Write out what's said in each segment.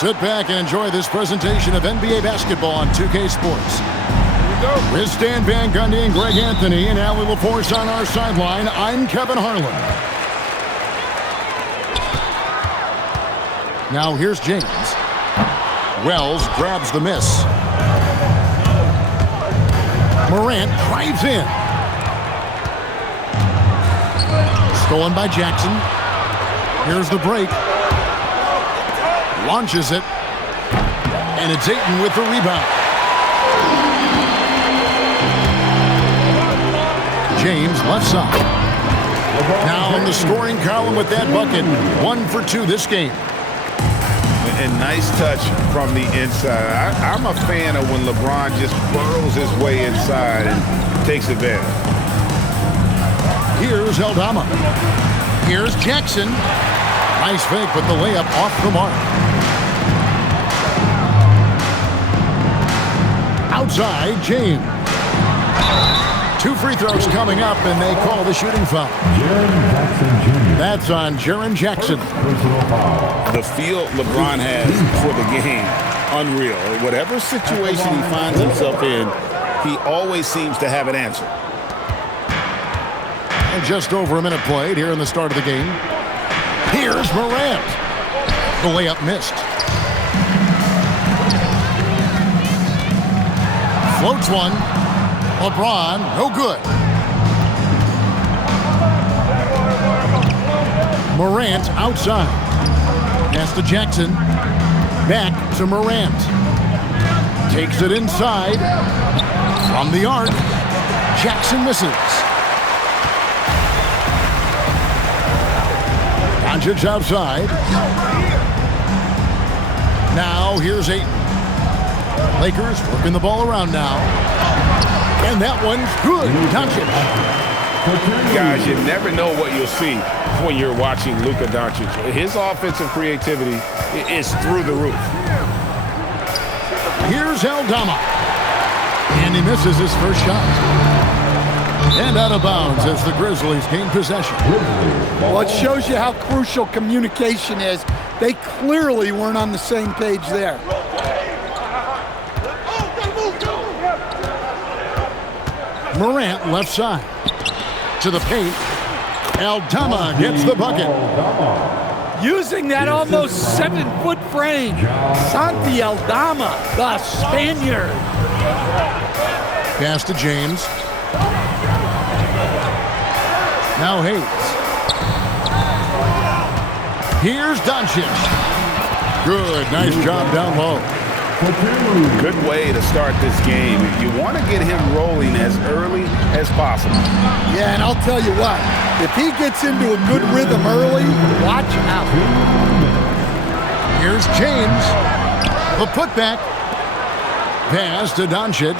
Sit back and enjoy this presentation of NBA basketball on 2K Sports. With Stan Van Gundy and Greg Anthony and Allie LaForce on our sideline, I'm Kevin Harlan. Now here's James. Wells grabs the miss. Morant drives in. Stolen by Jackson. Here's the break. Launches it. And it's Ayton with the rebound. James left side. Now in the scoring column with that bucket. 1 for 2 this game. And nice touch from the inside. I'm a fan of when LeBron just burrows his way inside and takes advantage. Here's Aldama. Here's Jackson. Nice fake, but the layup off the mark. Outside, James. 2 free throws coming up, and they call the shooting foul. That's on Jaren Jackson. The feel LeBron has for the game, unreal. Whatever situation he finds himself in, he always seems to have an answer. And just over a minute played here in the start of the game. Here's Morant. The layup missed. Floats one. LeBron, no good. Morant outside. Pass to Jackson. Back to Morant. Takes it inside. From the arc. Jackson misses. Doncic outside. Now here's Ayton. Lakers working the ball around now. And that one's good. Doncic. Guys, you never know what you'll see when you're watching Luka Doncic. His offensive creativity is through the roof. Here's Aldama. And he misses his first shot. And out of bounds as the Grizzlies gain possession. Well, it shows you how crucial communication is. They clearly weren't on the same page there. Morant left side. To the paint. Aldama gets the bucket. Using that almost 7-foot frame. Santi Aldama, the Spaniard. Pass to James. Now Hayes. Here's Doncic. Good, nice job down low. Good way to start this game. You want to get him rolling as early as possible. Yeah, and I'll tell you what, if he gets into a good rhythm early, watch out. Here's James. The putback. Pass to Doncic.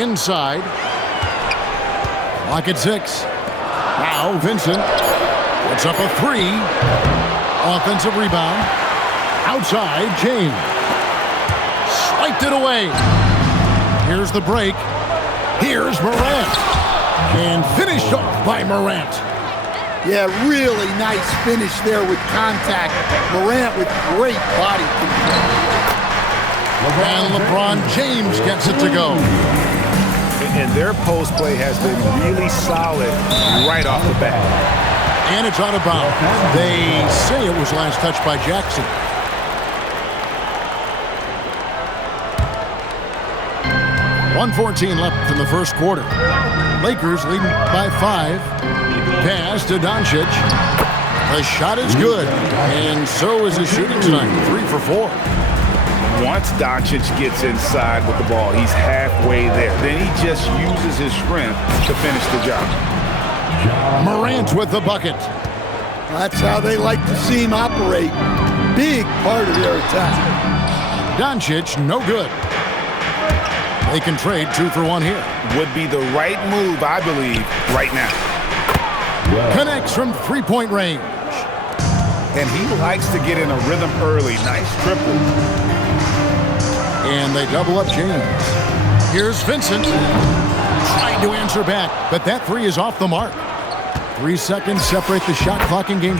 Inside. Clock at 6. Now Vincent. Puts up a 3. Offensive rebound. Outside, James. Swiped it away. Here's the break. Here's Morant. And finished off by Morant. Yeah, really nice finish there with contact. Morant with great body control. And LeBron James gets it to go. And their post play has been really solid right off the bat. And it's out of bounds. They say it was last touched by Jackson. .114 left in the first quarter. Lakers leading by 5. Pass to Doncic. The shot is good. And so is his shooting tonight. 3 for 4. Once Doncic gets inside with the ball, he's halfway there. Then he just uses his strength to finish the job. Morant with the bucket. That's how they like to see him operate. Big part of their attack. Doncic, no good. They can trade 2 for 1 here. Would be the right move, I believe, right now. Connects from 3-point range. And he likes to get in a rhythm early. Nice triple. And they double up James. Here's Vincent. Trying to answer back, but that 3 is off the mark. 3 seconds separate the shot clock and game.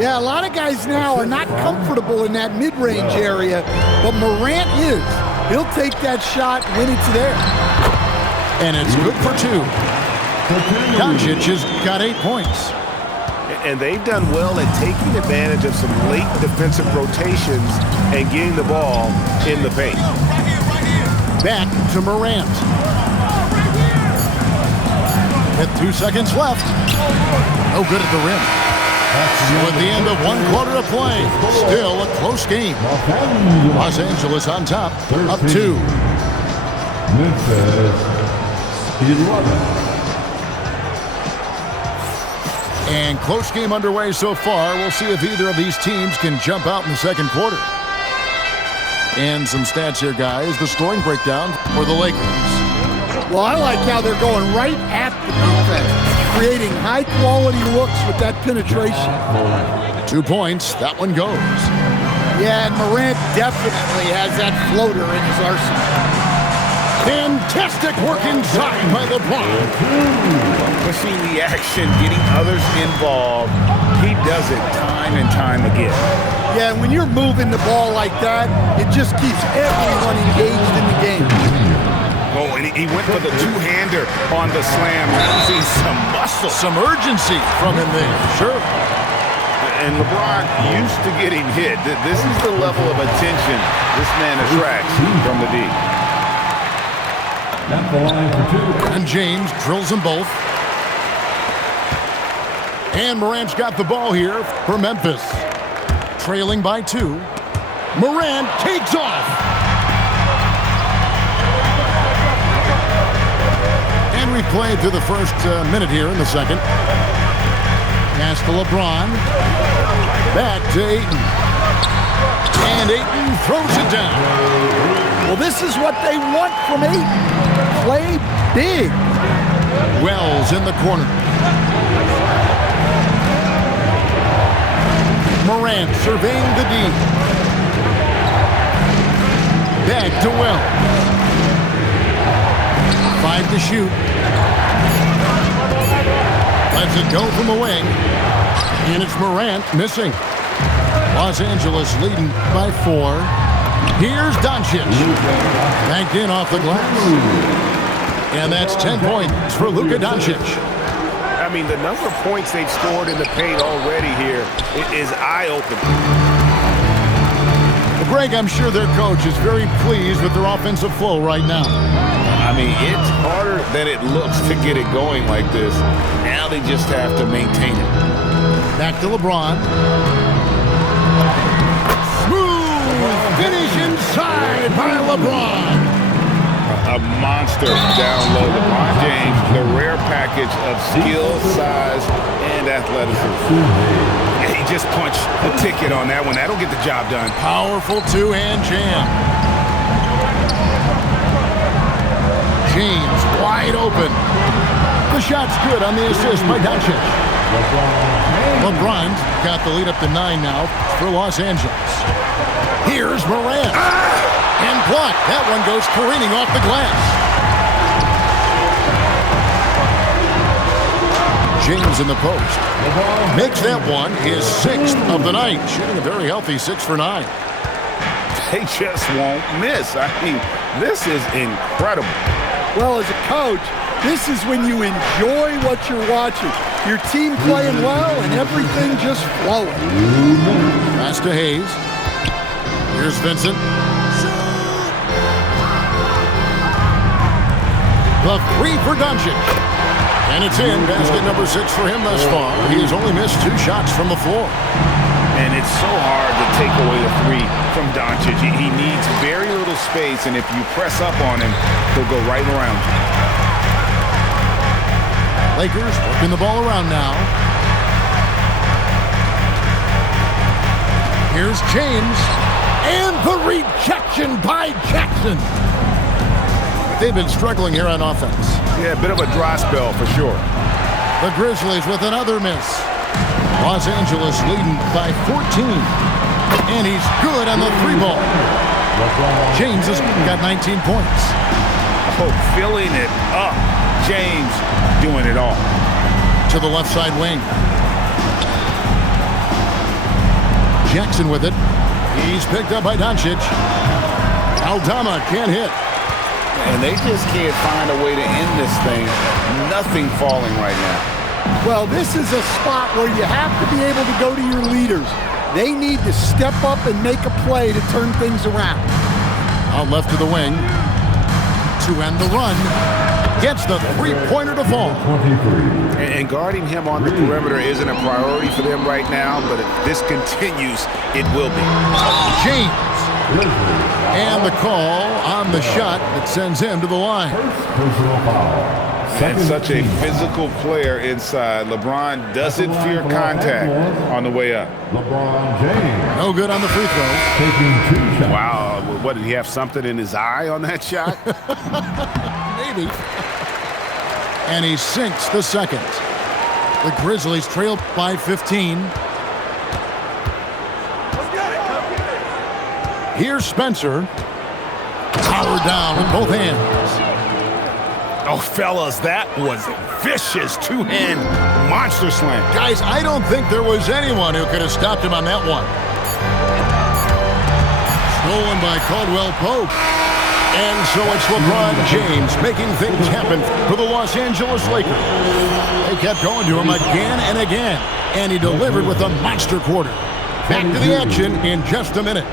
Yeah, a lot of guys now are not comfortable in that mid-range area, but Morant is. He'll take that shot when it's there. And it's good for 2. Doncic has got 8 points. And they've done well at taking advantage of some late defensive rotations and getting the ball in the paint. Back to Morant. With 2 seconds left. No good at the rim. So at the end of 1 quarter of play, still a close game. Los Angeles on top, up 2. Memphis 11. And close game underway so far. We'll see if either of these teams can jump out in the second quarter. And some stats here, guys. The scoring breakdown for the Lakers. Well, I like how they're going right at the defense, creating high-quality looks with that penetration. 2 points. That one goes. Yeah, and Morant definitely has that floater in his arsenal. Fantastic work inside by LeBron. Pushing the action, getting others involved. He does it time and time again. Yeah, and when you're moving the ball like that, it just keeps everyone engaged in the game. Oh, and he went for the two-hander on the slam, using some muscle. Some urgency from him there, sure. And LeBron used to getting hit. This is the level of attention this man attracts from the D. At the line for 2. And James drills them both. And Morant's got the ball here for Memphis. Trailing by 2. Morant takes off. And we played through the first minute here in the second. Pass to LeBron. Back to Ayton. And Ayton throws it down. Well, this is what they want from Ayton. Play big. Wells in the corner. Morant surveying the D. Back to Wells. 5 to shoot. Lets it go from the wing. And it's Morant missing. Los Angeles leading by 4. Here's Doncic. Banked in off the glass. And that's 10 points for Luka Doncic. I mean, the number of points they've scored in the paint already here is eye-opening. Well, Greg, I'm sure their coach is very pleased with their offensive flow right now. I mean, it's harder than it looks to get it going like this. Now they just have to maintain it. Back to LeBron. Smooth finish inside by LeBron. A monster down low. LeBron James, the rare package of skill, size, and athleticism. And he just punched the ticket on that one. That'll get the job done. Powerful two-hand jam. James wide open. The shot's good on the assist by Doncic. LeBron's got the lead up to 9 now for Los Angeles. Here's Morant. And blocked. That one goes careening off the glass. James in the post. Makes that one his 6th of the night. Shooting a very healthy 6 for 9. They just won't miss. I mean, this is incredible. Well, as a coach, this is when you enjoy what you're watching. Your team playing well and everything just flowing. Pass to Hayes. Here's Vincent. The 3 for Doncic. And it's in. Basket number 6 for him thus far. He has only missed 2 shots from the floor. And it's so hard to take away a 3 from Doncic. He needs very little space, and if you press up on him, he'll go right around you. Lakers working the ball around now. Here's James. And the rejection by Jackson. They've been struggling here on offense. Yeah, a bit of a dry spell for sure. The Grizzlies with another miss. Los Angeles leading by 14. And he's good on the 3 ball. James has got 19 points. Oh, filling it up. James doing it all. To the left side wing. Jackson with it. He's picked up by Doncic. Aldama can't hit. And they just can't find a way to end this thing. Nothing falling right now. Well, this is a spot where you have to be able to go to your leaders. They need to step up and make a play to turn things around. Out left to the wing. To end the run. Gets the three-pointer to fall. 23. And guarding him on the perimeter isn't a priority for them right now, but if this continues, it will be. James. And the call on the shot that sends him to the line. Personal foul. And such a physical player inside. LeBron doesn't fear contact on the way up. LeBron James. No good on the free throw. Taking 2 shots. Wow, what, did he have something in his eye on that shot? Maybe. And he sinks the second. The Grizzlies trail by 15. Here's Spencer. Powered down with both hands. Oh, fellas, that was a vicious two-hand monster slam. Guys, I don't think there was anyone who could have stopped him on that one. Stolen by Caldwell Pope. And so it's LeBron James making things happen for the Los Angeles Lakers. They kept going to him again and again, and he delivered with a monster quarter. Back to the action in just a minute.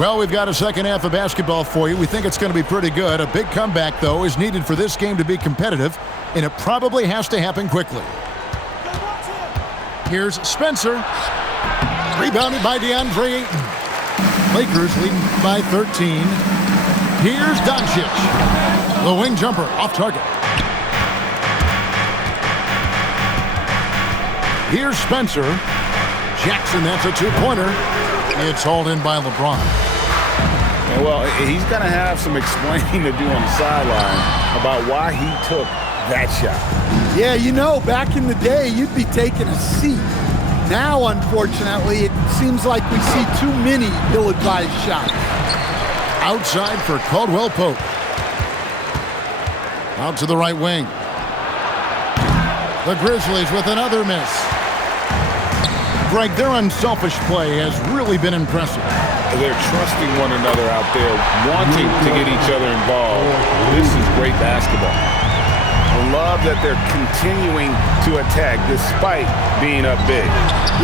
Well, we've got a second half of basketball for you. We think it's going to be pretty good. A big comeback, though, is needed for this game to be competitive, and it probably has to happen quickly. Here's Spencer. Rebounded by DeAndre Ayton. Lakers leading by 13. Here's Doncic. The wing jumper off target. Here's Spencer. Jackson, that's a two-pointer. It's hauled in by LeBron. And well, he's going to have some explaining to do on the sideline about why he took that shot. Yeah, you know, back in the day, you'd be taking a seat. Now, unfortunately, it seems like we see too many ill-advised shots. Outside for Caldwell Pope. Out to the right wing. The Grizzlies with another miss. Greg, their unselfish play has really been impressive. They're trusting one another out there, wanting to get each other involved. This is great basketball. I love that they're continuing to attack despite being up big.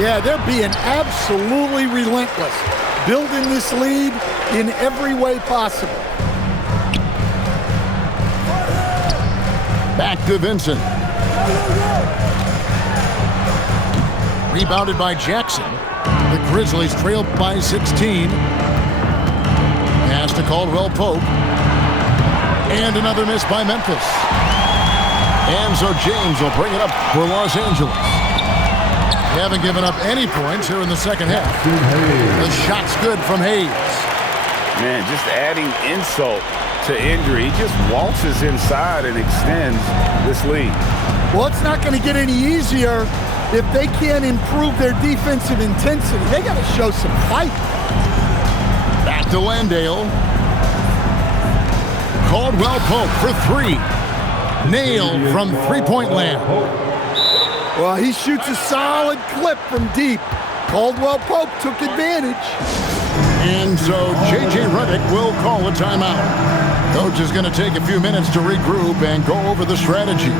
Yeah, they're being absolutely relentless, building this lead in every way possible. Back to Vincent. Rebounded by Jackson. The Grizzlies trail by 16. Pass to Caldwell Pope. And another miss by Memphis. And so James will bring it up for Los Angeles. They haven't given up any points here in the second half. The shot's good from Hayes. Man, just adding insult to injury. He just waltzes inside and extends this lead. Well, it's not going to get any easier if they can't improve their defensive intensity. They got to show some fight. Back to Landale. Caldwell Pope for three. Nailed from three-point land. Well, he shoots a solid clip from deep. Caldwell Pope took advantage. And so J.J. Redick will call a timeout. Coach is going to take a few minutes to regroup and go over the strategy.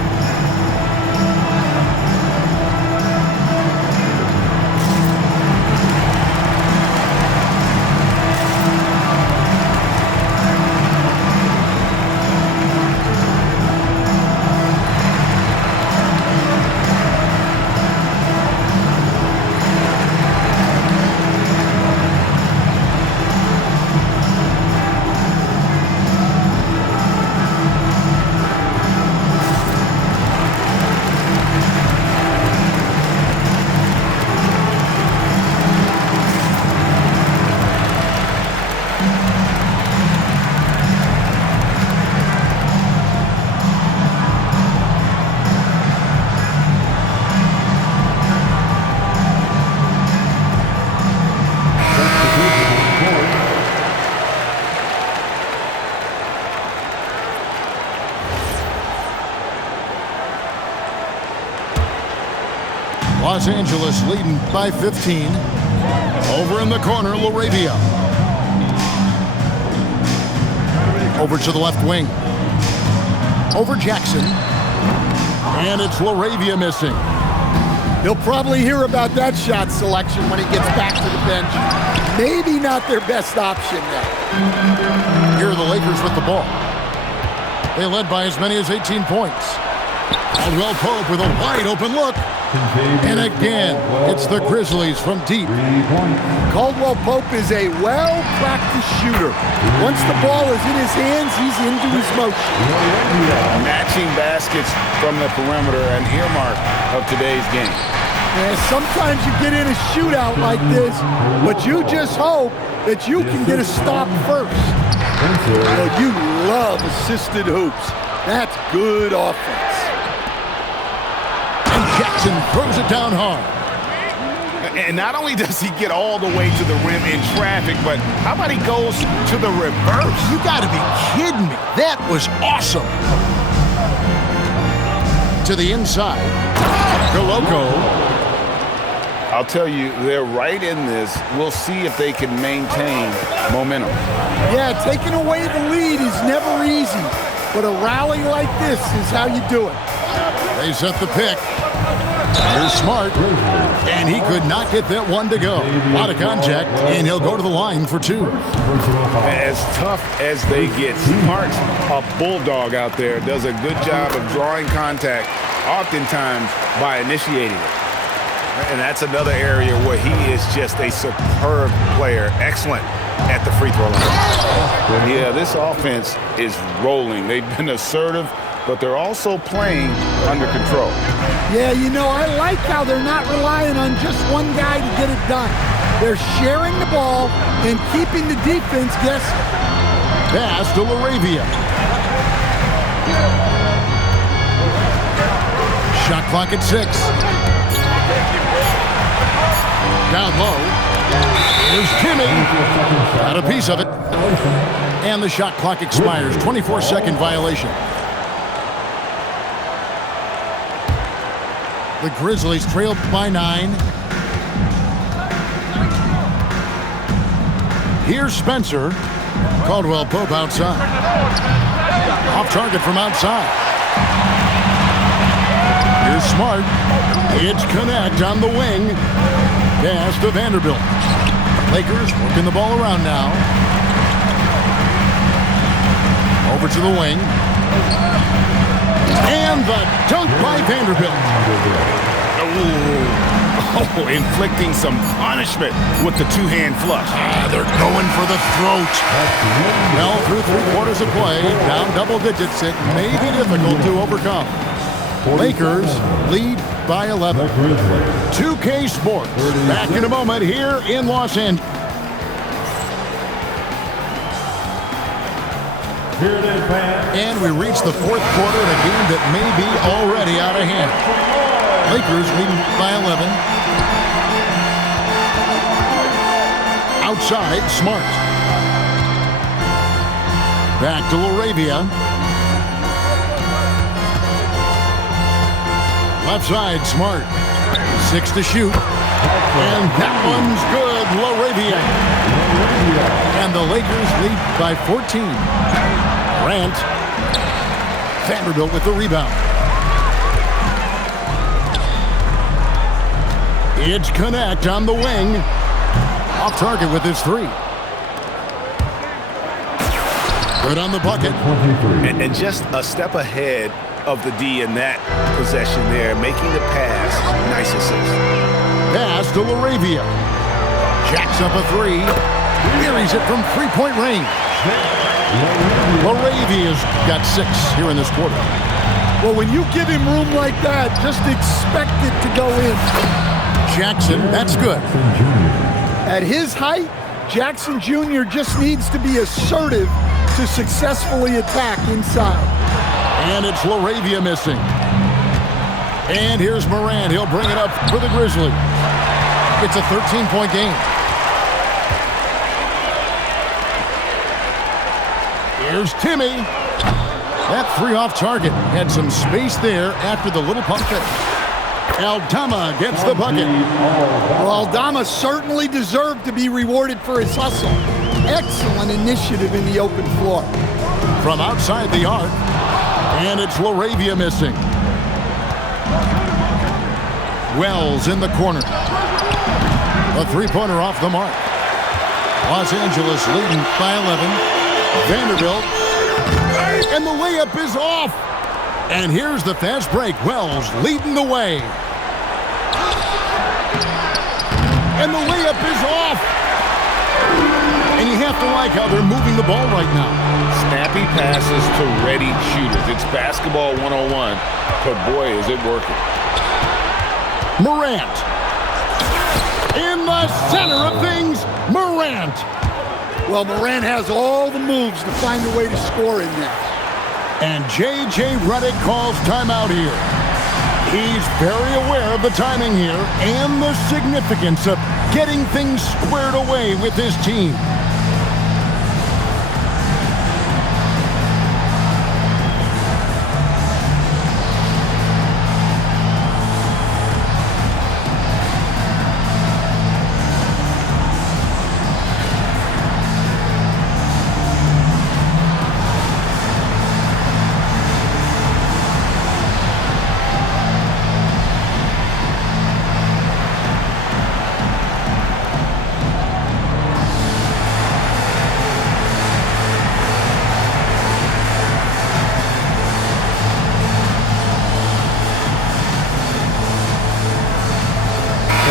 Los Angeles leading by 15. Over in the corner, LaRavia. Over to the left wing. Over Jackson. And it's LaRavia missing. He'll probably hear about that shot selection when he gets back to the bench. Maybe not their best option now. Here are the Lakers with the ball. They led by as many as 18 points. Caldwell Pope with a wide open look. And again, it's the Grizzlies from deep. Caldwell Pope is a well-practiced shooter. Once the ball is in his hands, he's into his motion. Matching baskets from the perimeter, an earmark of today's game. And sometimes you get in a shootout like this, but you just hope that you can get a stop first. Well, you love assisted hoops. That's good offense. And Jackson throws it down hard. And not only does he get all the way to the rim in traffic, but how about he goes to the reverse? You got to be kidding me. That was awesome. To the inside. Galoko. I'll tell you, they're right in this. We'll see if they can maintain momentum. Yeah, taking away the lead is never easy, but a rally like this is how you do it. They set the pick. Here's Smart, and he could not get that one to go. A lot of contact, and he'll go to the line for two. As tough as they get, Smart, a bulldog out there, does a good job of drawing contact, oftentimes by initiating it. And that's another area where he is just a superb player, excellent at the free throw line. Yeah, this offense is rolling. They've been assertive, but they're also playing under control. Yeah, you know, I like how they're not relying on just one guy to get it done. They're sharing the ball and keeping the defense guessing. Pass to LaRavia. Shot clock at 6. Down low. Here's Timmy. Got a piece of it. And the shot clock expires. 24-second violation. The Grizzlies trail by 9. Here's Spencer. Caldwell Pope outside. Off target from outside. Here's Smart. It's Connect on the wing. Pass to Vanderbilt. Lakers working the ball around now. Over to the wing. And the dunk by Vanderbilt. Oh, inflicting some punishment with the two-hand flush. They're going for the throat. Well, through 3/4 of play, down double digits, it may be difficult to overcome. Lakers lead by 11. 2K Sports. Back in a moment here in Los Angeles. And we reach the fourth quarter in a game that may be already out of hand. Lakers leading by 11. Outside, Smart. Back to LaRavia. Left side, Smart. 6 to shoot. And that one's good, LaRavia. And the Lakers lead by 14. Grant. Vanderbilt with the rebound. It's Connect on the wing. Off target with his 3. Good on the bucket. And just a step ahead of the D in that possession there, making the pass. Nice assist. Pass to LaRavia. Jacks up a 3. Buries it from 3-point range. LaRavia's got 6 here in this quarter. Well, when you give him room like that, just expect it to go in. Jackson, that's good. At his height, Jackson Jr. just needs to be assertive to successfully attack inside. And it's LaRavia missing. And here's Moran. He'll bring it up for the Grizzlies. It's a 13-point game. Here's Timmy. That 3 off target. Had some space there after the little pump fake. Aldama gets the bucket. Well, Aldama certainly deserved to be rewarded for his hustle. Excellent initiative in the open floor. From outside the arc, and it's Laravia missing. Wells in the corner. A three-pointer off the mark. Los Angeles leading by 11. Vanderbilt. And the layup is off. And here's the fast break. Wells leading the way. And the layup is off. And you have to like how they're moving the ball right now. Snappy passes to ready shooters. It's basketball 101, but boy, is it working. Morant. In the center of things, Morant. Well, Morant has all the moves to find a way to score in there. And J.J. Redick calls timeout here. He's very aware of the timing here and the significance of getting things squared away with his team.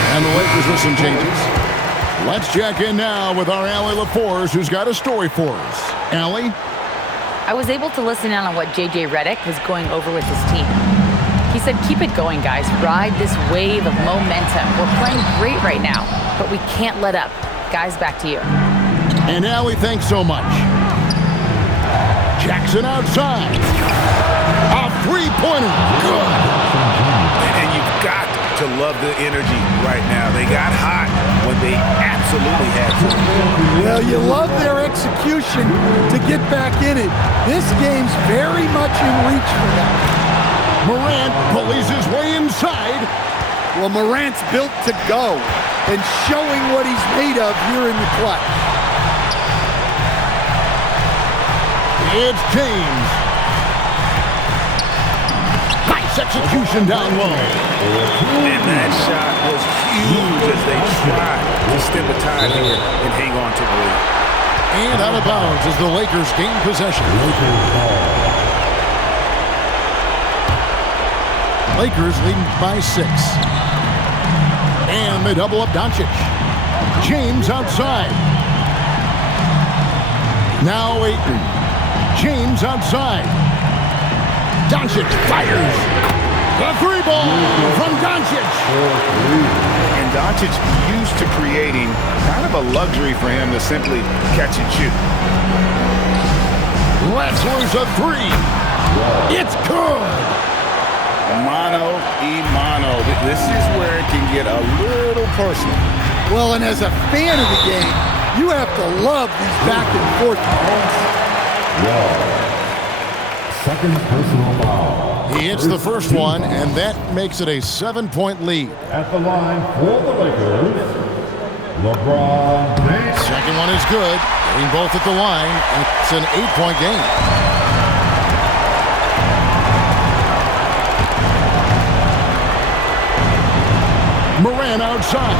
And the Lakers with some changes. Let's check in now with our Allie LaForce, who's got a story for us. Allie? I was able to listen in on what J.J. Redick was going over with his team. He said, keep it going, guys. Ride this wave of momentum. We're playing great right now, but we can't let up. Guys, back to you. And Allie, thanks so much. Jackson outside. A three-pointer. Good. And you've got to love the energy right now. They got hot when they absolutely had to. Well, you love their execution to get back in it. This game's very much in reach for them. Morant pulleys his way inside. Well, Morant's built to go and showing what he's made of here in the clutch. It's James. Nice execution down low. And that shot was huge as they tried to stem the tide here and hang on to the lead. And out of bounds as the Lakers gain possession. Lakers leading by 6. And they double up Doncic. James outside. Now Ayton. James outside. Doncic fires. The three ball from Doncic. And Doncic used to creating kind of a luxury for him to simply catch and shoot. Wrestlers a three. It's good. Mano y mano. This is where it can get a little personal. Well, and as a fan of the game, you have to love these back and forth games. Second personal foul. He hits the first one, and that makes it a 7-point lead. At the line for the Lakers, LeBron James. Second one is good. Getting both at the line, and it's an 8-point game. Morant outside.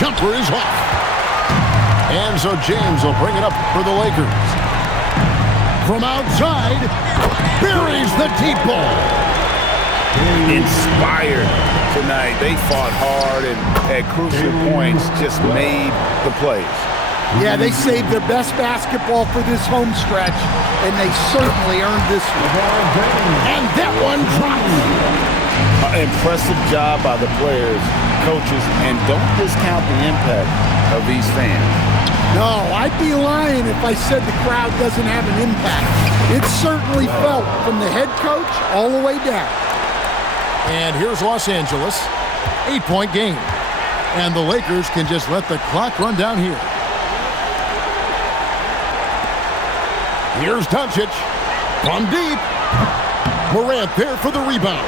Jumper is off. And so James will bring it up for the Lakers. From outside, buries the deep ball. Inspired tonight. They fought hard and at crucial points just made the plays. Yeah, they saved their best basketball for this home stretch, and they certainly earned this one. And that one drops. Impressive job by the players, coaches, and don't discount the impact of these fans. No, I'd be lying if I said the crowd doesn't have an impact. It's certainly felt from the head coach all the way down. And here's Los Angeles, 8-point game. And the Lakers can just let the clock run down here. Here's Doncic from deep. Morant there for the rebound.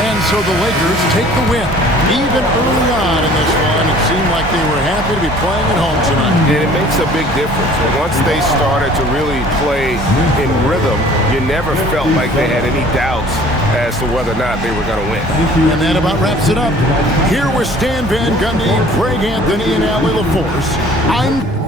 And so the Lakers take the win. Even early on in this one, it seemed like they were happy to be playing at home tonight. And it makes a big difference. Once they started to really play in rhythm, you never felt like they had any doubts as to whether or not they were going to win. And that about wraps it up. Here with Stan Van Gundy, Craig Anthony, and Allie LaForce, I'm